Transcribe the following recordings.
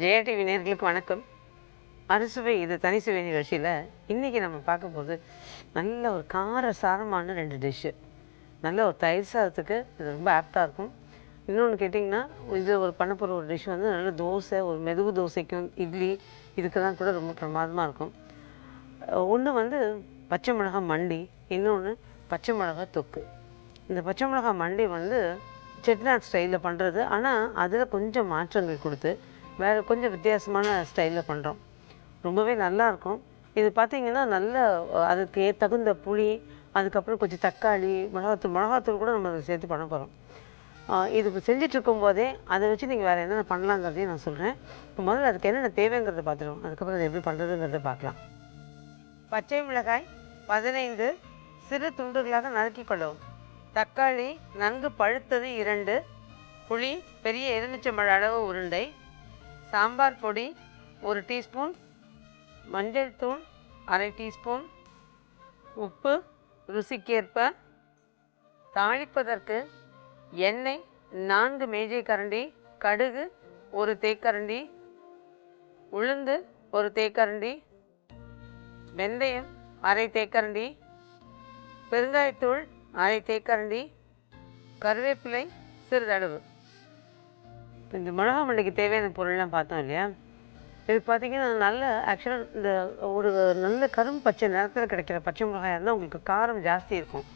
Jaya TV நேயர்களுக்கு வணக்கம். அறுசுவை இது தனி சுவை நிகழ்ச்சியில் இன்றைக்கி நம்ம பார்க்க போகிறது நல்ல ஒரு காரசாரமான 2 டிஷ்ஷு. நல்ல ஒரு தயிர் சாதத்துக்கு இது ரொம்ப ஆப்டாக இருக்கும். இன்னொன்று கேட்டிங்கன்னா, இது ஒரு பண்ண போகிற ஒரு டிஷ் வந்து நல்ல தோசை, ஒரு மெதுகு தோசைக்கும் இட்லி இதுக்கெல்லாம் கூட ரொம்ப பிரமாதமாக இருக்கும். ஒன்று வந்து பச்சை மிளகாய் மண்டி, இன்னொன்று பச்சை மிளகாய் தொக்கு. இந்த பச்சை மிளகாய் மண்டி வந்து செட்டிநாடு ஸ்டைலில் பண்ணுறது. ஆனால் அதில் கொஞ்சம் மாற்றங்கள் கொடுத்து வேறு கொஞ்சம் வித்தியாசமான ஸ்டைலில் பண்ணுறோம். ரொம்பவே நல்லாயிருக்கும். இது பார்த்திங்கன்னா நல்ல அதுக்கு தகுந்த புளி, அதுக்கப்புறம் கொஞ்சம் தக்காளி, மிளகாத்தூள் கூட நம்ம அதை சேர்த்து பண்ண போகிறோம். இது இப்போ செஞ்சிட்ருக்கும் போதே அதை வச்சு நீங்கள் வேறு என்னென்ன பண்ணலாங்கிறதையும் நான் சொல்கிறேன். இப்போ முதல்ல அதுக்கு என்னென்ன தேவைங்கிறத பார்த்துருவோம். அதுக்கப்புறம் அதை எப்படி பண்ணுறதுங்கிறத பார்க்கலாம். பச்சை மிளகாய் 15 சிறு துண்டுகளாக நறுக்கி கொள்ளவும். தக்காளி நன்கு பழுத்தது 2, புளி பெரிய எலுமிச்சம்பழ அளவு உருண்டை, சாம்பார் பொடி 1 டீஸ்பூன், மஞ்சள் தூள் 1/2 டீஸ்பூன், உப்பு ருசிக்கேற்ப, தாளிப்பதற்கு எண்ணெய் 4 மேஜை கரண்டி, கடுகு 1 தேக்கரண்டி, உளுந்து 1 தேக்கரண்டி, வெந்தயம் 1/2 தேக்கரண்டி, பெருங்காயத்தூள் 1/2 தேக்கரண்டி, கருவேப்பிலை சிறிதளவு. இந்த மிளகா மண்டிக்கு தேவையான பொருள்லாம் பார்த்தோம் இல்லையா? இது பார்த்திங்கன்னா நல்ல ஆக்சுவலாக இந்த ஒரு நல்ல கரும் பச்சை நிறத்தில் கிடைக்கிற பச்சை மிளகாயாக இருந்தால் உங்களுக்கு காரம் ஜாஸ்தி இருக்கும்.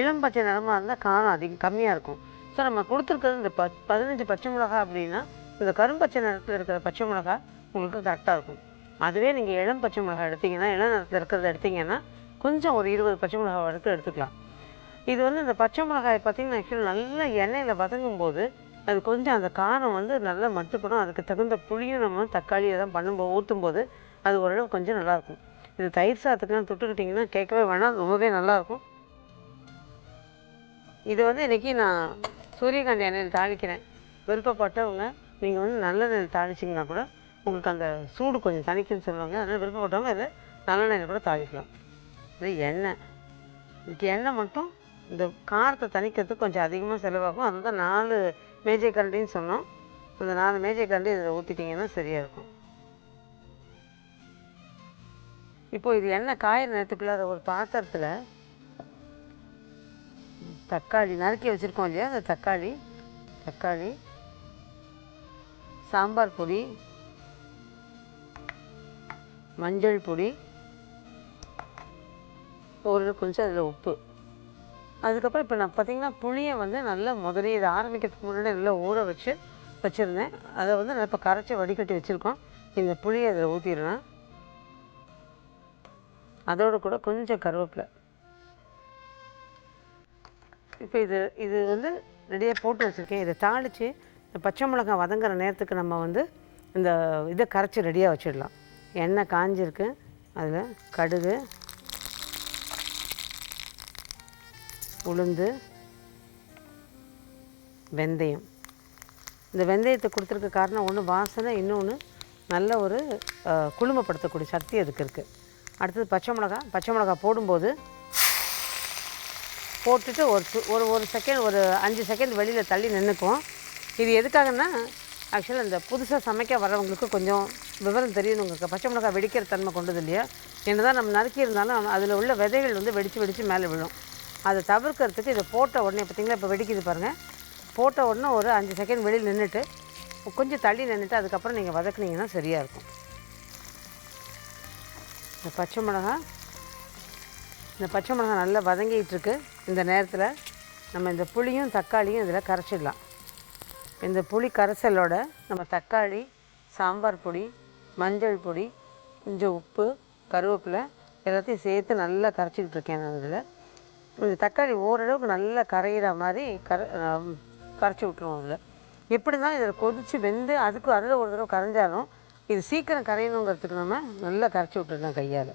இளம் பச்சை நிறமாக இருந்தால் காரம் கம்மியாக இருக்கும். ஸோ நம்ம கொடுத்துருக்கிறது இந்த 15 பச்சை மிளகா அப்படின்னா இந்த கரும் பச்சை நிறத்தில் இருக்கிற பச்சை மிளகா உங்களுக்கு கரெக்டாக இருக்கும். அதுவே நீங்கள் இளம் பச்சை மிளகா எடுத்திங்கன்னா, இளம் நிறத்தில் இருக்கிறத எடுத்திங்கன்னா கொஞ்சம் ஒரு 20 பச்சை மிளகா வரைக்கும் எடுத்துக்கலாம். இது வந்து இந்த பச்சை மிளகாயை பார்த்திங்கன்னா ஆக்சுவலாக நல்ல எண்ணெயில் வதங்கும் போது அது கொஞ்சம் அந்த காரம் வந்து நல்லா மட்டுப்படும். அதுக்கு தகுந்த புளியும் நம்ம தக்காளி எல்லாம் பண்ணும்போது ஊற்றும்போது அது ஓரளவு கொஞ்சம் நல்லாயிருக்கும். இது தயிர் சாதத்துக்குலாம் தொட்டுக்கிட்டிங்கன்னா கேட்கவே வேணாம், ரொம்பவே நல்லாயிருக்கும். இது வந்து இன்றைக்கி நான் சூரியகாந்தி எண்ணெயில் தாளிக்கிறேன். விருப்பப்பட்டவங்க நீங்கள் வந்து நல்லெண்ணெயில் தாளிச்சிங்கன்னா கூட உங்களுக்கு அந்த சூடு கொஞ்சம் தணிக்குன்னு சொல்லுவாங்க. அதனால் விருப்பப்பட்டவங்க இதை நல்லெண்ணெயில் கூட தாளிக்கலாம். இது எண்ணெய், இதுக்கு எண்ணெய் மட்டும் இந்த காரத்தை தணிக்கிறதுக்கு கொஞ்சம் அதிகமாக செலவாகும். அதனால தான் 4 மேஜை கரண்டின்னு சொன்னோம். அந்த 4 மேஜை கரண்டி இதில் ஊற்றிட்டிங்கன்னா சரியாக இருக்கும். இப்போது இது எண்ணெய் காயிற நேரத்துக்குள்ளார ஒரு பாத்திரத்தில் தக்காளி நறுக்கி வச்சுருக்கோம் இல்லையா, அந்த தக்காளி, சாம்பார் பொடி, மஞ்சள் பொடி, ஒரு கொஞ்சம் அதில் உப்பு, அதுக்கப்புறம் இப்போ நான் பார்த்திங்கன்னா புளியை வந்து நல்லா முதலே இதை ஆரம்பிக்கிறதுக்கு முன்னாடி நல்லா ஊற வச்சுருந்தேன். அதை வந்து நான் இப்போ கரைச்சி வடிகட்டி வச்சுருக்கோம். இந்த புளியை அதில் ஊற்றிடுவேன். அதோடு கூட கொஞ்சம் கருவேப்பிலை. இப்போ இது வந்து ரெடியாக போட்டு வச்சுருக்கேன். இதை தாளித்து இந்த பச்சை மிளகாய் வதங்குற நேரத்துக்கு நம்ம வந்து இந்த இதை கரைச்சி ரெடியாக வச்சிடலாம். எண்ணெய் காஞ்சிருக்கு, அதில் கடுகு, உளுந்து, வெந்தயம். இந்த வெந்தயத்தை கொடுத்துருக்க காரணம் ஒன்று வாசனை, இன்னொன்று நல்ல ஒரு குளுமைப்படுத்தக்கூடிய சக்தி அதுக்கு இருக்குது. அடுத்தது பச்சை மிளகா போடும்போது போட்டுட்டு ஒரு செகண்ட், ஒரு 5 செகண்ட் வெளியில் தள்ளி நின்றுக்குவோம். இது எதுக்காகன்னா ஆக்சுவலாக இந்த புதுசாக சமைக்க வரவங்களுக்கு கொஞ்சம் விவரம் தெரியணுங்க. பச்சை மிளகா வெடிக்கிற தன்மை கொண்டது இல்லையா? என்ன தான் நம்ம நறுக்கி இருந்தாலும் அதில் உள்ள விதைகள் வந்து வெடித்து மேலே விழும். அதை தவிர்க்கிறதுக்கு இதை போட்ட உடனே பார்த்திங்களா, இப்போ வெடிக்குது பாருங்கள். போட்ட உடனே ஒரு 5 செகண்ட் வெளியில் நின்றுட்டு கொஞ்சம் தள்ளி நின்றுட்டு அதுக்கப்புறம் நீங்கள் வதக்குனிங்கன்னா சரியாக இருக்கும். இந்த பச்சை மிளகா நல்லா வதங்கிட்டுருக்கு. இந்த நேரத்தில் நம்ம இந்த புளியும் தக்காளியும் இதில் கரைச்சிடலாம். இந்த புளி கரைசலோட நம்ம தக்காளி, சாம்பார் பொடி, மஞ்சள் பொடி, கொஞ்சம் உப்பு, கருவேப்பிலை எல்லாத்தையும் சேர்த்து நல்லா கரைச்சிக்கிட்டு இருக்கேன் நான். இதில் இந்த தக்காளி ஓரளவுக்கு நல்லா கரைகிற மாதிரி கரைச்சி விட்ருவோம். அதில் எப்படி தான் இதில் கொதித்து வெந்து அதில் ஒரு தடவை கரைஞ்சாலும் இது சீக்கிரம் கரையணுங்கிறதுக்கு நம்ம நல்லா கரைச்சி விட்டுருந்தோம் கையால்.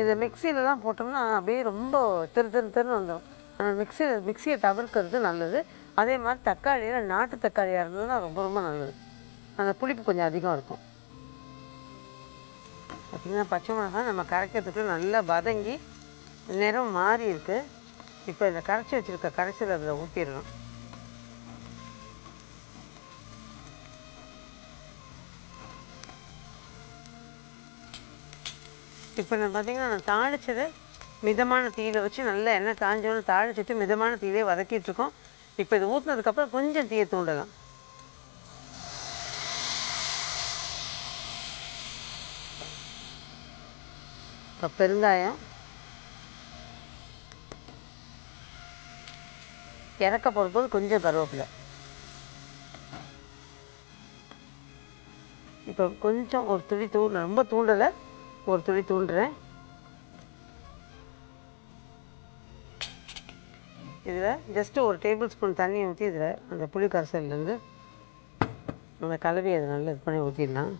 இதை மிக்சியிலலாம் போட்டோம்னா அப்படியே ரொம்ப திருன்னு வந்துடும். ஆனால் மிக்சியை தவிர்க்கிறது நல்லது. அதே மாதிரி தக்காளியில் நாட்டு தக்காளியாக இருந்ததுன்னா ரொம்ப நல்லது. அந்த புளிப்பு கொஞ்சம் அதிகம் இருக்கும். பார்த்திங்கன்னா பச்சை மிளகாய் நம்ம கரைக்கிறதுக்கு நல்லா வதங்கி நிறம் மாறி இருக்குது. இப்போ இந்த கரைச்சி வச்சுருக்க கரைசல் அதில் ஊற்றிடணும். இப்போ நான் பார்த்திங்கன்னா நான் தாளித்ததை மிதமான தீயில் வச்சு நல்லா எண்ணெய் காஞ்சோன்னு தாளிச்சிட்டு மிதமான தீயிலே வதக்கிட்டுருக்கோம். இப்போ இது ஊற்றினதுக்கப்புறம் கொஞ்சம் தீயை தூண்டலாம். இப்போ பெருங்காயம், இறக்க போடும்போது கொஞ்சம் கருவேப்பிலை. இப்போ கொஞ்சம் ஒரு துளி ரொம்ப தூண்டலை, ஒரு துளி தூண்டுறேன். இதில் ஜஸ்ட்டு ஒரு டேபிள் ஸ்பூன் தண்ணி ஊற்றி இதில் அந்த புளி கரைசல்லேருந்து அந்த கலவையை அதை நல்லா இது பண்ணி ஊற்றிடலாம்.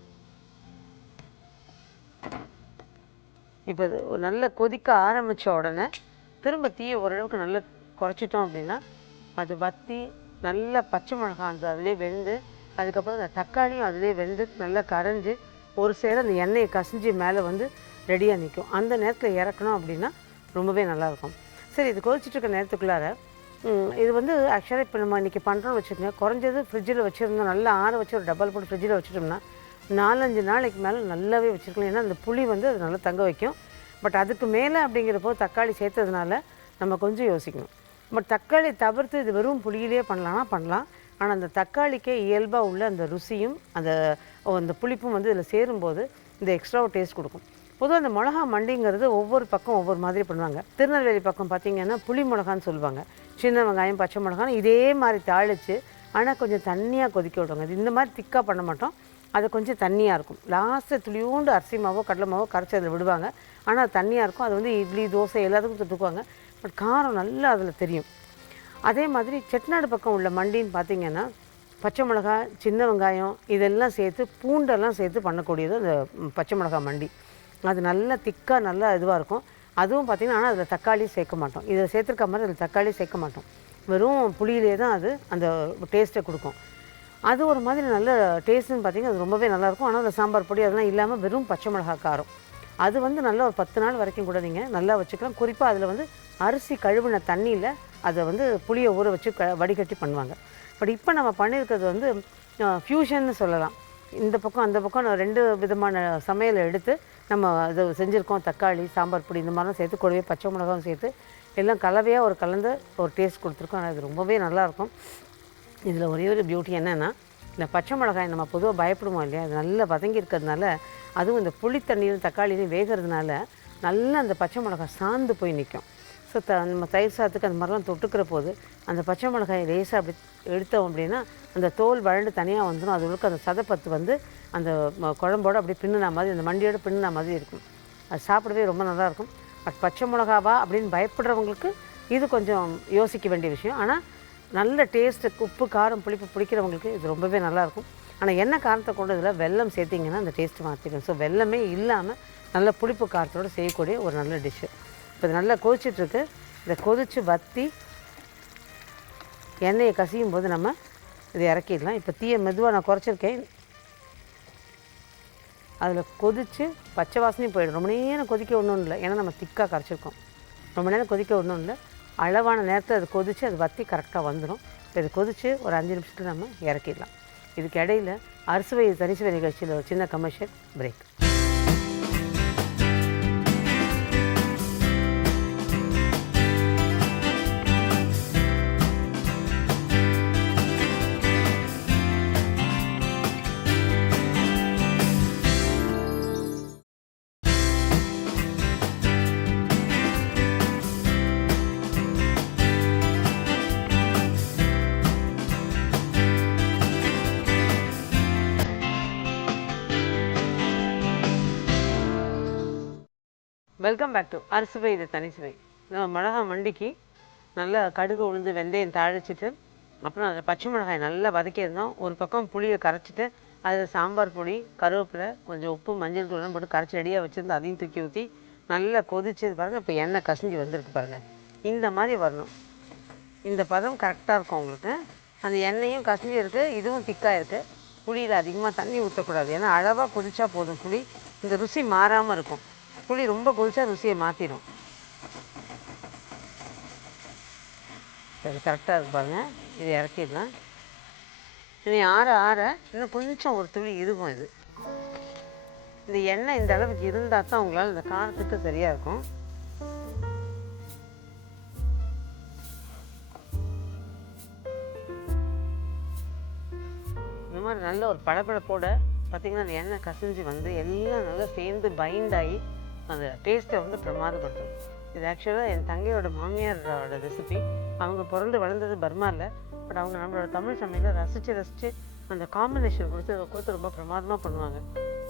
இப்போ இது நல்லா கொதிக்க ஆரம்பித்த உடனே திரும்ப தீயை ஓரளவுக்கு நல்லா குறைச்சிட்டோம் அப்படின்னா அது வற்றி நல்லா பச்சை மிளகாய் அந்த அதிலே வெந்து, அதுக்கப்புறம் அந்த தக்காளியும் அதிலே வெந்து நல்லா கரைஞ்சி ஒரு சேர அந்த எண்ணெயை கசிஞ்சு மேலே வந்து ரெடியாக நிற்கும். அந்த நேரத்தில் இறக்கணும் அப்படின்னா ரொம்பவே நல்லாயிருக்கும். சரி, இது கொதிச்சுட்ருக்க நேரத்துக்குள்ளார இது வந்து ஆக்சுவலாக இப்போ நம்ம இன்றைக்கி பண்ணுறோன்னு வச்சுக்கோங்க, குறைஞ்சது ஃப்ரிட்ஜில் வச்சுருந்தோம், நல்லா ஆற வச்சு ஒரு டப்பால் போட்டு ஃப்ரிட்ஜில் வச்சுட்டோம்னா 4-5 நாளைக்கு மேலே நல்லாவே வச்சுருக்கலாம். ஏன்னா அந்த புளி வந்து அது நல்லா தங்க வைக்கும். பட் அதுக்கு மேலே அப்படிங்கிறப்போ தக்காளி சேர்த்ததுனால நம்ம கொஞ்சம் யோசிக்கணும். பட் தக்காளி தவிர்த்து இது வெறும் புளியிலே பண்ணலான்னா பண்ணலாம். ஆனால் அந்த தக்காளிக்கே இயல்பாக உள்ள அந்த ருசியும் அந்த புளிப்பும் வந்து இதில் சேரும்போது இந்த எக்ஸ்ட்ரா டேஸ்ட் கொடுக்கும். பொதுவாக அந்த மிளகா மண்டிங்கிறது ஒவ்வொரு பக்கம் ஒவ்வொரு மாதிரி பண்ணுவாங்க. திருநெல்வேலி பக்கம் பார்த்திங்கன்னா புளி மிளகான்னு சொல்லுவாங்க. சின்ன வெங்காயம், பச்சை மிளகான்னு இதே மாதிரி தாளித்து ஆனால் கொஞ்சம் தண்ணியாக கொதிக்க விடுவாங்க. அது இந்த மாதிரி திக்காக பண்ண மாட்டோம், அது கொஞ்சம் தண்ணியாக இருக்கும். லாஸ்ட்டில் துளியூண்டு அரிசி மாவோ கடலை மாவோ கரைச்சி அதில் விடுவாங்க. ஆனால் அது தண்ணியாக இருக்கும். அது வந்து இட்லி, தோசை எல்லாத்துக்கும் தொட்டுக்குவாங்க. பட் காரம் நல்லா அதில் தெரியும். அதே மாதிரி செட்டிநாடு பக்கம் உள்ள மண்டின்னு பார்த்திங்கன்னா பச்சை மிளகாய், சின்ன வெங்காயம் இதெல்லாம் சேர்த்து பூண்டெல்லாம் சேர்த்து பண்ணக்கூடியது அந்த பச்சை மிளகாய் மண்டி. அது நல்லா திக்காக நல்லா இதுவாக இருக்கும். அதுவும் பார்த்திங்கன்னா ஆனால் அதில் தக்காளி சேர்க்க மாட்டோம். இதை சேர்த்துருக்க மாதிரி அதில் தக்காளி சேர்க்க மாட்டோம். வெறும் புளியிலே தான் அது அந்த டேஸ்ட்டை கொடுக்கும். அது ஒரு மாதிரி நல்ல டேஸ்ட்டுன்னு பார்த்திங்கன்னா அது ரொம்பவே நல்லாயிருக்கும். ஆனால் அந்த சாம்பார் பொடி அதெல்லாம் இல்லாமல் வெறும் பச்சை மிளகா காரம் அது வந்து நல்லா ஒரு 10 நாள் வரைக்கும் கூட நீங்கள் நல்லா வச்சுக்கலாம். குறிப்பாக அதில் வந்து அரிசி கழுவின தண்ணியில் அதை வந்து புளியை ஊற வச்சு வடிகட்டி பண்ணுவாங்க. பட் இப்போ நம்ம பண்ணியிருக்கிறது வந்து ஃப்யூஷன்னு சொல்லலாம். இந்த பக்கம் அந்த பக்கம் 2 விதமான சமையலை எடுத்து நம்ம அதை செஞ்சுருக்கோம். தக்காளி, சாம்பார் பொடி இந்த மாதிரிலாம் சேர்த்து கூடவே பச்சை மிளகாவும் சேர்த்து எல்லாம் கலவையாக கலந்து ஒரு டேஸ்ட் கொடுத்துருக்கோம். ஆனால் அது ரொம்பவே நல்லாயிருக்கும். இதில் ஒரே ஒரு பியூட்டி என்னென்னா, இந்த பச்சை மிளகாய் நம்ம பொதுவாக பயப்படுவோம் இல்லையா, அது நல்லா வதங்கி இருக்கிறதுனால, அதுவும் இந்த புளி தண்ணியும் தக்காளியும் வேகிறதுனால நல்லா அந்த பச்சை மிளகாய் சார்ந்து போய் நிற்கும். ஸோ நம்ம தயிர் சாதத்துக்கு அந்த மாதிரிலாம் தொட்டுக்கிற போது அந்த பச்சை மிளகாயை லேசாக அப்படி எடுத்தோம் அப்படின்னா அந்த தோல் வழண்டு தனியாக வந்துடும். அது உள்ளுக்கு அந்த சதப்பத்து வந்து அந்த குழம்போடு அப்படி பின்னுனா மாதிரி, அந்த மண்டியோடு பின்னுனா மாதிரி இருக்கும். அது சாப்பிடவே ரொம்ப நல்லாயிருக்கும். பட் பச்சை மிளகாவா அப்படின்னு பயப்படுறவங்களுக்கு இது கொஞ்சம் யோசிக்க வேண்டிய விஷயம். ஆனால் நல்ல டேஸ்ட்டு, உப்பு காரம் புளிப்பு பிடிக்கிறவங்களுக்கு இது ரொம்பவே நல்லாயிருக்கும். ஆனால் என்ன காரத்தை கொண்டு இதில் வெல்லம் சேர்த்திங்கன்னா அந்த டேஸ்ட்டு மாற்றிடும். ஸோ வெல்லமே இல்லாமல் நல்ல புளிப்பு காரத்தோடு செய்யக்கூடிய ஒரு நல்ல டிஷ்ஷு. இப்போ இது நல்லா கொதிச்சிட்ருக்கு. இதை கொதித்து வற்றி எண்ணெயை கசியும் போது நம்ம இதை இறக்கிடலாம். இப்போ தீயை மெதுவாக நான் குறைச்சிருக்கேன். அதில் கொதித்து பச்சை வாசனையும் போயிடும். ரொம்ப நேரம் கொதிக்க ஒன்றும் இல்லை, ஏன்னா நம்ம திக்காக கரைச்சிருக்கோம். ரொம்ப நேரம் கொதிக்க ஒன்றும் இல்லை, அளவான நேரத்தில் அது கொதித்து அது வற்றி கரெக்டாக வந்துடும். இப்போ இது கொதித்து ஒரு 5 நிமிஷத்தில் நம்ம இறக்கிடலாம். இதுக்கு இடையில் அறுசுவை தனிசுவை நிகழ்ச்சியில் ஒரு சின்ன commercial break. Welcome back to அறுசுவை இது தனிசுவை. நம்ம மிளகா மண்டிக்கு நல்லா கடுகு உளுந்து வெந்தயம் தாளிச்சிட்டு அப்புறம் அதில் பச்சை மிளகாய் நல்லா வதக்கியிருந்தோம். ஒரு பக்கம் புளியை கரைச்சிட்டு அதில் சாம்பார் பொடி, கருவேப்பிலை, கொஞ்சம் உப்பு, மஞ்சள் தூள்லாம் போட்டு கரைச்சி ரெடியாக வச்சுருந்து அதையும் தூக்கி ஊற்றி நல்லா கொதிச்சது பாருங்கள். இப்போ எண்ணெய் கசிஞ்சு வந்திருக்கு பாருங்கள். இந்த மாதிரி வரணும். இந்த பதம் கரெக்டாக இருக்கும் உங்களுக்கு. அந்த எண்ணெயும் கசிஞ்சு இருக்குது, இதுவும் திக்காக இருக்குது. புளியில் அதிகமாக தண்ணி ஊற்றக்கூடாது, ஏன்னா அளவாக கொதிச்சா போதும். புளி இந்த ருசி மாறாமல் இருக்கும். புளி ரொம்ப கொதிச்சா ருசியை மாற்றிடும். சரி, கரெக்டாக இருக்கு பாருங்கள். இது இறக்கிடலாம். இனி ஆற ஆற இன்னும் கொஞ்சம் ஒரு துளி இருக்கும். இது இந்த எண்ணெய் இந்த அளவுக்கு இருந்தால் தான் உங்களால் இந்த காரத்துக்கு சரியாக இருக்கும். இந்த மாதிரி நல்ல ஒரு படப்படப்போட பார்த்திங்கன்னா அந்த எண்ணெய் கசிஞ்சு வந்து எல்லாம் நல்லா சேர்ந்து பைண்ட் ஆகி அந்த டேஸ்ட்டை வந்து பிரமாதப்படுத்தும். இது ஆக்சுவலாக என் தங்கையோட மாமியாரோட ரெசிபி. அவங்க பிறந்து வளர்ந்தது பர்மாவில். பட் அவங்க நம்மளோட தமிழ் சமையலை ரசித்து அந்த காம்பினேஷன் கொடுத்து ரொம்ப பிரமாதமாக பண்ணுவாங்க.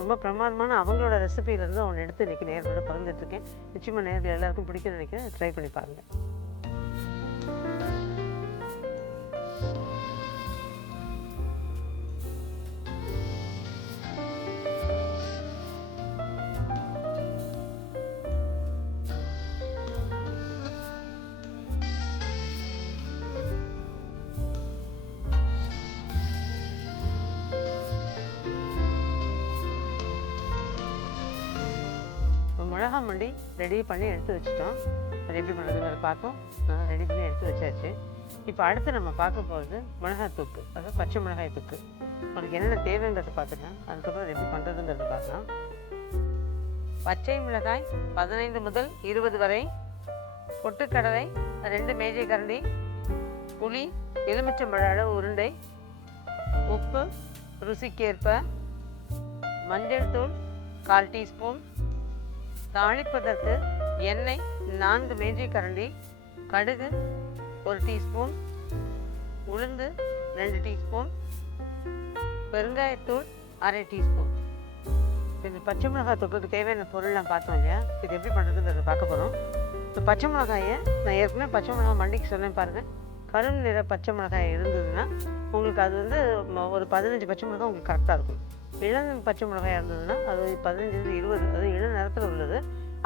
ரொம்ப பிரமாதமான அவங்களோட ரெசிபியிலேருந்து அவங்க எடுத்து இன்றைக்கி நேர்களோட பகிர்ந்துட்டுருக்கேன். நிச்சயமாக நேரில் எல்லாருக்கும் பிடிக்கும்னு நினைக்கிறேன். ட்ரை பண்ணி பாருங்கள். மிளகா மண்டி ரெடி பண்ணி எடுத்து வச்சுட்டோம். அது எப்படி பண்ணுறதுன்னு பார்த்தோம். ரெடி பண்ணி எடுத்து வச்சாச்சு. இப்போ அடுத்து நம்ம பார்க்க போகிறது மிளகாய் தூக்கு, அதாவது பச்சை மிளகாய் தூக்கு. அதுக்கு என்னென்ன தேவைங்கிறத பார்த்துக்கலாம். அதுக்கப்புறம் அது எப்படி பண்ணுறதுங்கிறத பார்க்கலாம். பச்சை மிளகாய் 15 முதல் 20 வரை, பொட்டுக்கடலை 2 மேஜை கரண்டி, புளி எலுமிச்சம்பழ அளவு உருண்டை, உப்பு ருசிக்கேற்ப, மஞ்சள் தூள் 1/4 டீஸ்பூன், தாளிப்பதற்கு எண்ணெய் 4 மேஜை கரண்டி, கடுகு 1 டீஸ்பூன், உளுந்து 2 டீஸ்பூன், பெருங்காயத்தூள் 1/2 டீஸ்பூன். இந்த பச்சை மிளகாய் தூக்குறதுக்கு தேவையான பொருள் நான் பார்த்தோம் இல்லையா, இது எப்படி பண்ணுறதுங்கிறத பார்க்க போகிறோம். இப்போ பச்சை மிளகாயை நான் ஏற்கனவே பச்சை மிளகாய் மண்டிக்கு சொன்னேன் பாருங்கள். கரும் நிற பச்சை மிளகாய் இருந்ததுன்னா உங்களுக்கு அது வந்து ஒரு 15 பச்சை மிளகாய் உங்களுக்கு கரெக்டாக இருக்கும். இளம் பச்சை மிளகாய் இருந்ததுன்னா அது 15-20, அது இளம் நிறத்தில் உள்ளது.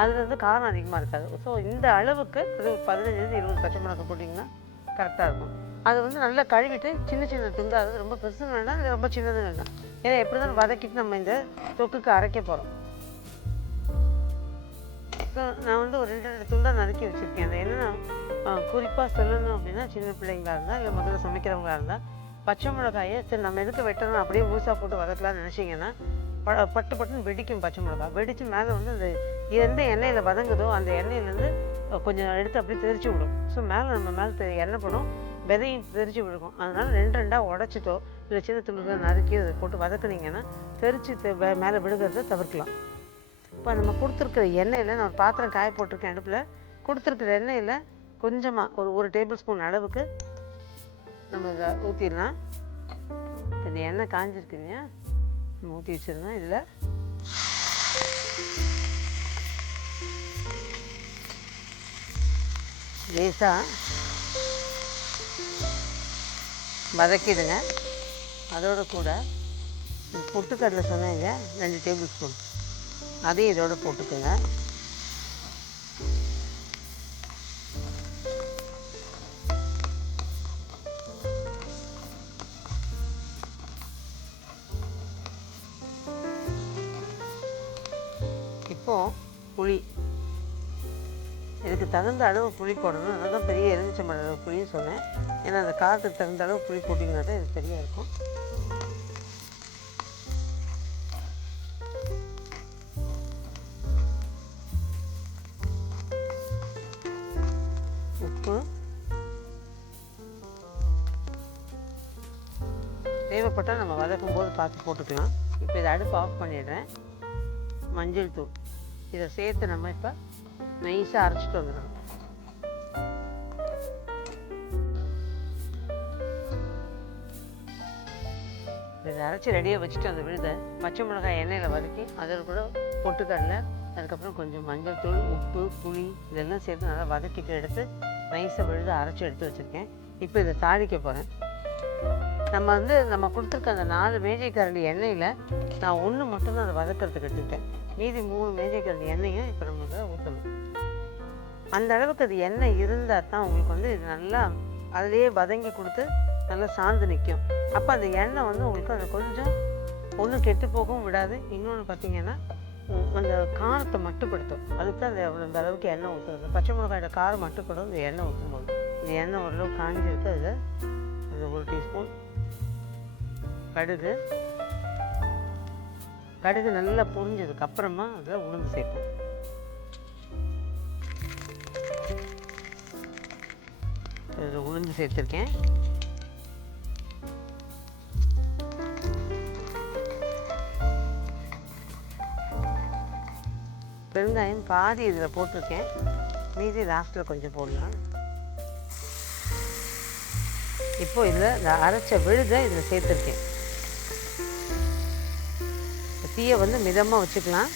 அதில் வந்து காரம் அதிகமாக இருக்காது. ஸோ இந்த அளவுக்கு அது 15-20 பச்சை மிளகாய் போட்டிங்கன்னா கரெக்டாக இருக்கும். அது வந்து நல்லா கழுவிட்டு சின்ன சின்ன துண்டாக, அது ரொம்ப பெருசு வேண்டாம், அது ரொம்ப சின்னது வேண்டாம். ஏன்னா எப்படி தான் வதக்கிட்டு நம்ம இந்த தொக்குக்கு அரைக்க போகிறோம். ஸோ நான் வந்து ஒரு 2 துண்டாக நறுக்கி வச்சுருக்கேன். அது என்னென்னா குறிப்பாக சொல்லணும் அப்படின்னா, சின்ன பிள்ளைங்களாக இருந்தால் இல்லை முதல்ல சமைக்கிறவங்களாக இருந்தால் பச்சை மிளகாயை சரி நம்ம எதுக்கு வெட்டணும் அப்படியே முழுசாக போட்டு வதக்கலாம்னு நினச்சிங்கன்னா பட்டுன்னு வெடிக்கும். பச்சை மிளகாய் வெடித்து மேலே வந்து அந்த எந்த எண்ணெயில் வதங்குதோ அந்த எண்ணெயிலேருந்து கொஞ்சம் எடுத்து அப்படியே தெரிச்சு விடும். ஸோ நம்ம மேலே எண்ணெய் போடும், விதையும் தெரிச்சு விடுக்கும். அதனால் 2 உடச்சிட்டோ இல்லை சின்ன துண்டுகளை நறுக்கி அதை போட்டு வதக்குனீங்கன்னா தெரிச்சு மேலே விடுகிறத தவிர்க்கலாம். இப்போ நம்ம கொடுத்துருக்குற எண்ணெயில் நான் ஒரு பாத்திரம் காய போட்டிருக்கேன். அடுப்பில் கொடுத்துருக்குற எண்ணெயில் கொஞ்சமாக ஒரு 1 டேபிள் ஸ்பூன் அளவுக்கு நம்ம இதை ஊற்றிடலாம். இந்த எண்ணெய் காஞ்சிருக்குங்க, நம்ம ஊற்றி வச்சிடலாம். இதில் லேசாக வதக்கிடுங்க. அதோடு கூட பொட்டுக்கடலை சொன்னேங்க 2 டேபிள் ஸ்பூன், அதையும் இதோட போட்டுக்கோங்க. இப்போது புளி, இதுக்கு தகுந்த அளவு புளி போடணும். அதனால தான் பெரிய எலுமிச்சம்பழ அளவு புளின்னு சொன்னேன். ஏன்னா அந்த காரத்துக்கு தகுந்த அளவு புளி போட்டிங்கன்னா தான் இது சரியாக இருக்கும். உப்பு தேவைப்பட்டால் நம்ம வதக்கும் போது பார்த்து போட்டுக்கலாம். இப்போ இதை அடுப்பு ஆஃப் பண்ணிடுறேன். மஞ்சள் தூள் இதை சேர்த்து நம்ம இப்போ நைஸாக அரைச்சிட்டு வந்துடணும். இதை அரைச்சி ரெடியாக வச்சுட்டு அந்த விழுத பச்சை மிளகாய் எண்ணெயில் வதக்கி அதில் கூட பொட்டுக்கடலை, அதுக்கப்புறம் கொஞ்சம் மஞ்சள் தூள், உப்பு, புளி இதெல்லாம் சேர்த்து நல்லா வதக்கிட்டு எடுத்து நைஸாக விழுத அரைச்சி எடுத்து வச்சுருக்கேன். இப்போ இதை தாளிக்க போகிறேன். நம்ம கொடுத்துருக்க அந்த 4 மேஜை கரண்டி எண்ணெயில் நான் 1 மட்டும்தான் அதை வதக்கிறதுக்கு எடுத்துக்கிட்டேன். மீதி 3 மேஜை கரண்டி எண்ணெயும் இப்போ நம்ம இதை ஊற்றணும். அந்த அளவுக்கு அது எண்ணெய் இருந்தால் தான் உங்களுக்கு வந்து இது நல்லா அதிலேயே வதங்கி கொடுத்து நல்லா சார்ந்து நிற்கும். அப்போ அந்த எண்ணெய் வந்து உங்களுக்கு அதை கொஞ்சம் ஒன்றும் கெட்டு போகவும் விடாது. இன்னொன்று பார்த்திங்கன்னா அந்த காரத்தை மட்டுப்படுத்தும். அதுக்கு தான் அந்த அளவுக்கு எண்ணெய் ஊற்றுறது. பச்சை மிளகாயோட காரம் மட்டுப்படும் இந்த எண்ணெய் ஊற்றும்போது. இந்த எண்ணெய் ஓரளவு காஞ்சிருக்கு. அது 1 டீஸ்பூன் கடுகு, கடுகு நல்லா பொரிஞ்சதுக்கப்புறமா அதில் உளுந்து சேர்ப்போம். இதில் உளுந்து சேர்த்துருக்கேன். பெருங்காயம் பாதி இதில் போட்டிருக்கேன், மீதி லாஸ்ட்டில் கொஞ்சம் போடலாம். இப்போது இதில் இந்த அரைச்ச விழுதை இதில் சேர்த்துருக்கேன். தீயை வந்து மிதமாக வச்சுக்கலாம்.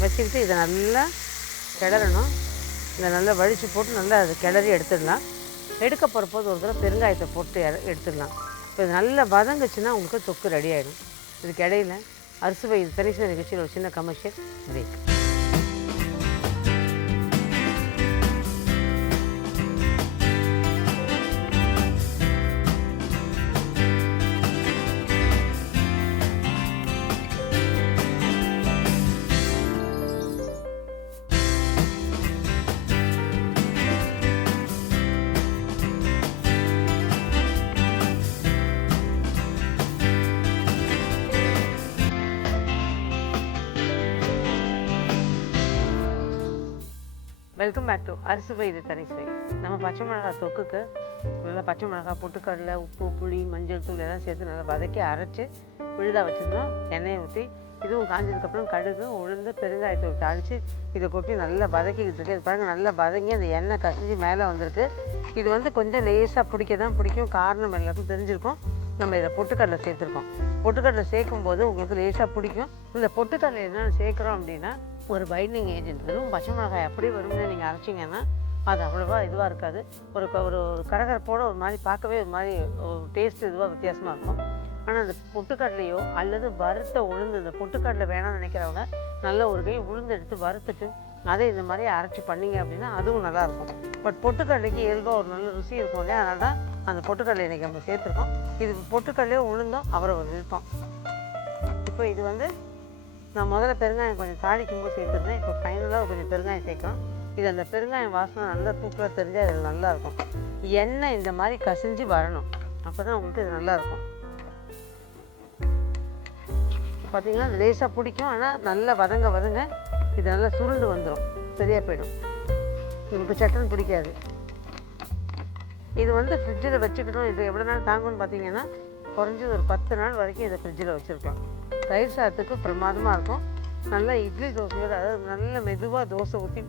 வச்சுக்கிட்டு இதை நல்லா கிளறணும். இதை நல்லா வழித்து போட்டு நல்லா அதை கிளறி எடுத்துடலாம். எடுக்க போகிறப்போது ஒரு தடவை பெருங்காயத்தை போட்டு எடுத்துடலாம். இப்போ இது நல்லா வதங்குச்சுன்னா உங்களுக்கு தொக்கு ரெடி ஆகிடும். இதுக்கு இடையில அறுசுவை தனிசுவை நிகழ்ச்சியில் ஒரு சின்ன commercial break. Welcome back to அறுசுவை இது தனிசுவை. நம்ம பச்சை மிளகாய் தொக்குக்கு நல்லா பச்சை மிளகாய், பொட்டுக்கடலை, உப்பு, புளி, மஞ்சள் தூள் எல்லாம் சேர்த்து நல்லா வதக்கி அரைச்சி விழுதாக வச்சுருந்தோம். எண்ணெயை ஊற்றி இதுவும் காஞ்சதுக்கப்புறம் கடுகு, உளுந்து, பெருங்காயத்தூள் தாளித்து இதை கொட்டி நல்லா வதக்கிக்கிட்டு இருக்கு. இது பாருங்கள், நல்லா வதங்கி அந்த எண்ணெய் கசிஞ்சு மேலே வந்திருக்கு. இது வந்து கொஞ்சம் லேசாக பிடிக்க தான் பிடிக்கும். காரணம் எல்லாருக்கும் தெரிஞ்சிருக்கும். நம்ம இதை பொட்டுக்கடலை சேர்த்துருக்கோம். பொட்டுக்கடலை சேர்க்கும் போது உங்களுக்கு லேசாக பிடிக்கும். இந்த பொட்டுக்கடலை என்னென்ன சேர்க்குறோம் அப்படின்னா ஒரு பைண்டிங் ஏஜென்ட். வெறும் பச்சை மிளகாய் அப்படியே வரும்னு நீங்கள் அரைச்சிங்கன்னா அது அவ்வளோவா இதுவாக இருக்காது. ஒரு ஒரு கரகரப்போடு ஒரு மாதிரி பார்க்கவே ஒரு மாதிரி ஒரு டேஸ்ட் இதுவாக வித்தியாசமாக இருக்கும். ஆனால் அந்த பொட்டுக்கடலையோ அல்லது வறுத்த உளுந்து, இந்த பொட்டுக்கடலை வேணாம்னு நினைக்கிறவங்க நல்ல ஒரு கை உளுந்து எடுத்து வறுத்துட்டு அதை இந்த மாதிரி அரைச்சி பண்ணிங்க அப்படின்னா அதுவும் நல்லாயிருக்கும். பட் பொட்டுக்கடலைக்கு இயல்பாக ஒரு நல்ல ருசி இருக்கும் இல்லையா, அதனால தான் அந்த பொட்டுக்கடலை இன்றைக்கி நம்ம சேர்த்துருக்கோம். இது பொட்டுக்கடலையோ உளுந்தோ அவரை ஒரு விருப்பம். இப்போ இது வந்து நான் முதல்ல பெருங்காயம் கொஞ்சம் தாளிக்கும்போது சேர்த்துருந்தேன். இப்போ ஃபைனலாக கொஞ்சம் பெருங்காயம் சேர்க்கலாம். இது அந்த பெருங்காயம் வாசனை நல்லா தூக்கலாக தெரிஞ்சால் அது நல்லாயிருக்கும். எண்ணெய் இந்த மாதிரி கசிஞ்சு வரணும், அப்போ தான் உங்களுக்கு இது நல்லாயிருக்கும். பார்த்திங்கன்னா லேசாக பிடிக்கும், ஆனால் நல்லா வதங்க இது நல்லா சுருண்டு வந்துடும், சரியாக போயிடும். உங்களுக்கு சட்டன் பிடிக்காது. இது வந்து ஃப்ரிட்ஜில் வச்சுக்கணும். இது எவ்வளோ நாள் தாங்கும்னு பார்த்தீங்கன்னா குறைஞ்சது ஒரு 10 நாள் வரைக்கும் இதை ஃப்ரிட்ஜில் வச்சுருக்கலாம். தயிர் சாதத்துக்கு பிரமாதமாக இருக்கும். நல்லா இட்லி தோசையோடு, அதாவது நல்ல மெதுவாக தோசை ஊற்றி,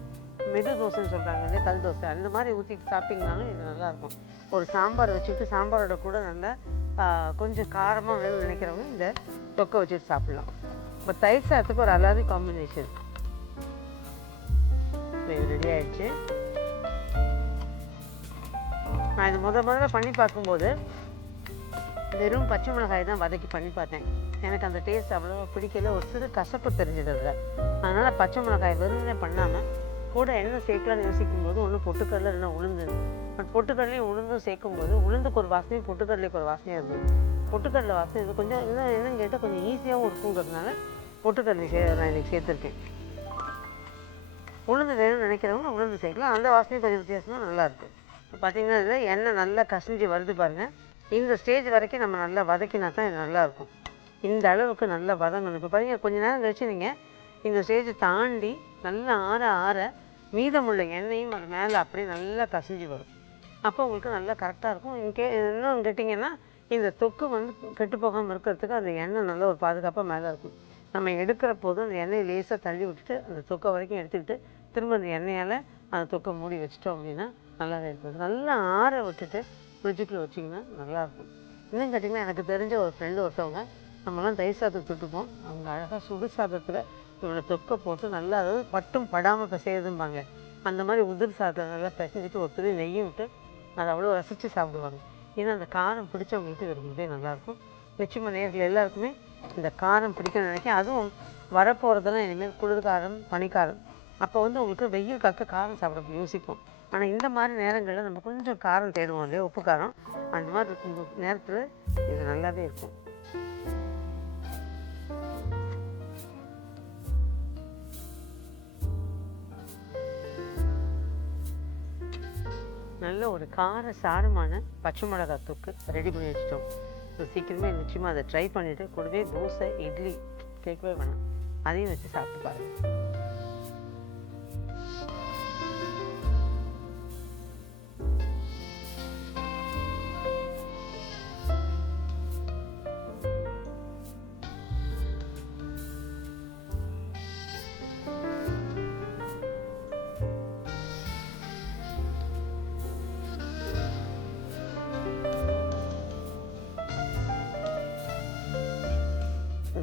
மெது தோசைன்னு சொல்கிறாங்க இல்லையா, கல் தோசை, அந்த மாதிரி ஊற்றி சாப்பிட்டிங்கனாலும் இது நல்லாயிருக்கும். ஒரு சாம்பார் வச்சுக்கிட்டு சாம்பாரோட கூட நல்லா கொஞ்சம் காரமாக வேணும்னு நினைக்கிறவங்க இந்த தொக்கை வச்சுட்டு சாப்பிட்லாம். இப்போ தயிர் சாதத்துக்கு ஒரு அலாதி காம்பினேஷன். இது ரெடி ஆகிடுச்சு. நான் இது முதல்ல பண்ணி பார்க்கும்போது வெறும் பச்சை மிளகாய் தான் வதக்கி பண்ணி பார்த்தேன். எனக்கு அந்த டேஸ்ட் அவ்வளோ பிடிக்கல, ஒரு சிறு கசப்பு தெரிஞ்சதில்லை. அதனால் பச்சை மிளகாய் வெறுமனே பண்ணாமல் கூட என்ன சேர்க்கலான்னு யோசிக்கும்போது ஒன்று பொட்டுக்கடலை இல்லைன்னா உளுந்து. பட் பொட்டுக்கடலையும் உளுந்தும் சேர்க்கும்போது உளுந்துக்கு ஒரு வாசனையும் பொட்டுக்கடலைக்கு ஒரு வாசனையாக இருந்தது. பொட்டுக்கடலை வாசனை இது கொஞ்சம் என்னன்னு கேட்டால் கொஞ்சம் ஈஸியாகவும் இருக்குங்கிறதுனால பொட்டுக்கடலை நான் இன்றைக்கி சேர்த்துருக்கேன். உளுந்து வேணும்னு நினைக்கிறவங்க உளுந்து சேர்க்கலாம். அந்த வாசனையும் கொஞ்சம் வித்தியாசமாக நல்லாயிருக்கு. பார்த்திங்கன்னா இதில் எண்ணெய் நல்லா கசிஞ்சு வருது பாருங்கள். இந்த ஸ்டேஜ் வரைக்கும் நம்ம நல்லா வதக்கினா தான் இது நல்லாயிருக்கும். இந்த அளவுக்கு நல்லா வதங்கணும். இப்போ பார்த்தீங்கன்னா கொஞ்சம் நேரம் கழிச்சு நீங்கள் இந்த ஸ்டேஜை தாண்டி நல்லா ஆற மீதமுள்ள எண்ணெயும் அது மேலே அப்படியே நல்லா கசிஞ்சு வரும். அப்போ உங்களுக்கு நல்லா கரெக்டாக இருக்கும். இன்னும் கேட்டிங்கன்னா இந்த தொக்கு வந்து கெட்டு போகாமல் இருக்கிறதுக்கு அந்த எண்ணெய் நல்லா ஒரு பாதுகாப்பாக மேலே இருக்கும். நம்ம எடுக்கிற போது அந்த எண்ணெயை லேசாக தள்ளி விட்டுட்டு அந்த தொக்கை வரைக்கும் எடுத்துக்கிட்டு திரும்ப அந்த எண்ணெயால் அந்த தொக்கை மூடி வச்சிட்டோம் அப்படின்னா நல்லாவே இருக்குது. நல்லா ஆற விட்டுட்டு ஃப்ரிட்ஜுக்குள்ளே வச்சிங்கன்னா நல்லாயிருக்கும். இன்னும் கேட்டிங்கன்னா எனக்கு தெரிஞ்ச ஒரு ஃப்ரெண்டு ஒருத்தவங்க, நம்மலாம் தயிர் சாதத்துக்கு தொட்டுப்போம், அவங்க அழகாக சுடு சாதத்தில் இவனை தொக்கை போட்டு நல்லா, அதாவது பட்டும் படாமல் பிசையுதும்பாங்க, அந்த மாதிரி உதிர் சாதத்தை நல்லா பிசைஞ்சிட்டு ஒரு துளி நெய்யும் விட்டு அதை அவ்வளோ ரசித்து சாப்பிடுவாங்க. ஏன்னா அந்த காரம் பிடிச்சவங்களுக்கு இது ரொம்பவே நல்லாயிருக்கும். நிச்சயமாக நேர்கள் எல்லாருக்குமே இந்த காரம் பிடிக்கணும்னு நினைக்கிறேன். அதுவும் வரப்போகிறதெல்லாம் இனிமேல் குளிர்காலம், பனிக்காலம், அப்போ வந்து உங்களுக்கு வெயில் காக்க காரம் சாப்பிட யோசிப்போம். ஆனால் இந்த மாதிரி நேரங்களில் நம்ம கொஞ்சம் காரம் தேடுவோம் இல்லையா, உப்பு காரம், அந்த மாதிரி இருக்கும் நேரத்தில் இது நல்லாவே இருக்கும். நல்ல ஒரு கார சாரமான பச்சை மிளகாய் தொக்கு ரெடி பண்ணி வச்சிட்டோம். ஸோ சீக்கிரமே நிச்சயமாக அதை ட்ரை பண்ணிவிட்டு கூடவே தோசை, இட்லி கேட்கவே வேணாம். அதையும் வச்சு சாப்பிட்டு பாருங்கள்.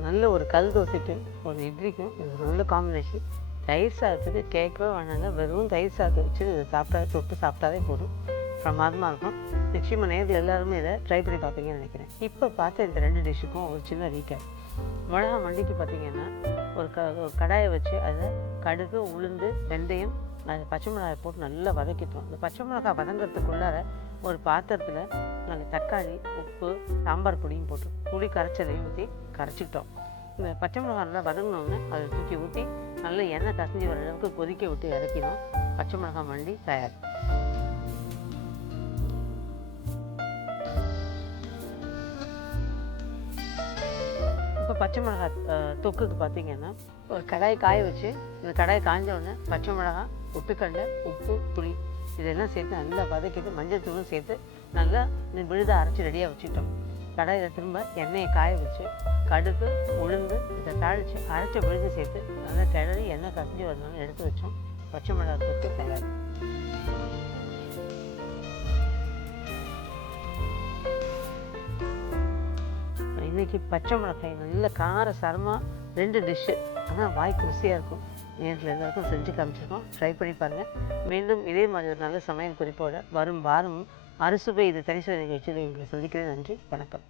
நல்ல ஒரு கல் தோசைக்கும் ஒரு இட்லிக்கும் இது நல்ல காம்பினேஷன். தயிர் சாதத்துக்கு கேட்கவே வேணாங்க. வெறும் தயிர் சாதத்தை வச்சு இதை தொட்டு சாப்பிட்டாவே போதும். பிரமாதமாக இருக்கும். நிச்சயமாக நேரில் எல்லாருமே இதை ட்ரை பண்ணி பார்ப்பீங்கன்னு நினைக்கிறேன். இப்போ பார்த்த இந்த 2 டிஷ்ஷுக்கும் ஒரு சின்ன ரீகேப். மிளகா மண்டிக்கு பார்த்திங்கன்னா ஒரு கடாயை வச்சு அதில் கடுகு, உளுந்து, வெந்தயம், அது பச்சை மிளகாய் போட்டு நல்லா வதக்கிட்டோம். இந்த பச்சை மிளகாய் வதங்கிறதுக்குள்ளார ஒரு பாத்திரத்தில் நாங்கள் தக்காளி, உப்பு, சாம்பார் பொடியும் போட்டு புளி கரைச்சலையும் ஊற்றி கரைச்சிக்கிட்டோம். இந்த பச்சை மிளகாய் நல்லா வதங்கினோடனே அதை தூக்கி ஊற்றி நல்லா எண்ணெய் கசிஞ்சு வர அளவுக்கு கொதிக்க விட்டு இறக்கினோம். பச்சை மிளகாய் மண்டி தயார். இப்போ பச்சை மிளகாய் தொக்குக்கு பார்த்திங்கன்னா ஒரு கடாய் காய வச்சு இந்த கடாய் காய்ஞ்ச உடனே பச்சை மிளகாய், பொட்டுக்கடலை, உப்பு, புளி இதெல்லாம் சேர்த்து நல்லா வதக்கிட்டு மஞ்சள் தூளும் சேர்த்து நல்லா விழுதாக அரைச்சி ரெடியாக வச்சுட்டோம். கடாயில் திரும்ப எண்ணெயை காய வச்சு கடுகு, உளுந்து இதை தாளித்து அரைச்ச விழுது சேர்த்து நல்லா கிளறி எண்ணெய் கசிஞ்சு வரணும்னு எடுத்து வச்சோம். பச்சை மிளகாய் தொக்கு தயார். இன்றைக்கி பச்சை மிளகாய் நல்ல கார சாரமாக 2 டிஷ்ஷு. ஆனால் வாய்க்கு ருசியாக இருக்கும். நேரில் எல்லாருக்கும் செஞ்சு காமிச்சிருக்கோம். ட்ரை பண்ணி பாருங்கள். மீண்டும் இதே மாதிரி ஒரு நல்ல சமையல் குறிப்போடு வரும் வாரமும் அறுசுவை இது தனிசுவை நிகழ்ச்சியில் உங்களை சந்திக்கிறேன். நன்றி, வணக்கம்.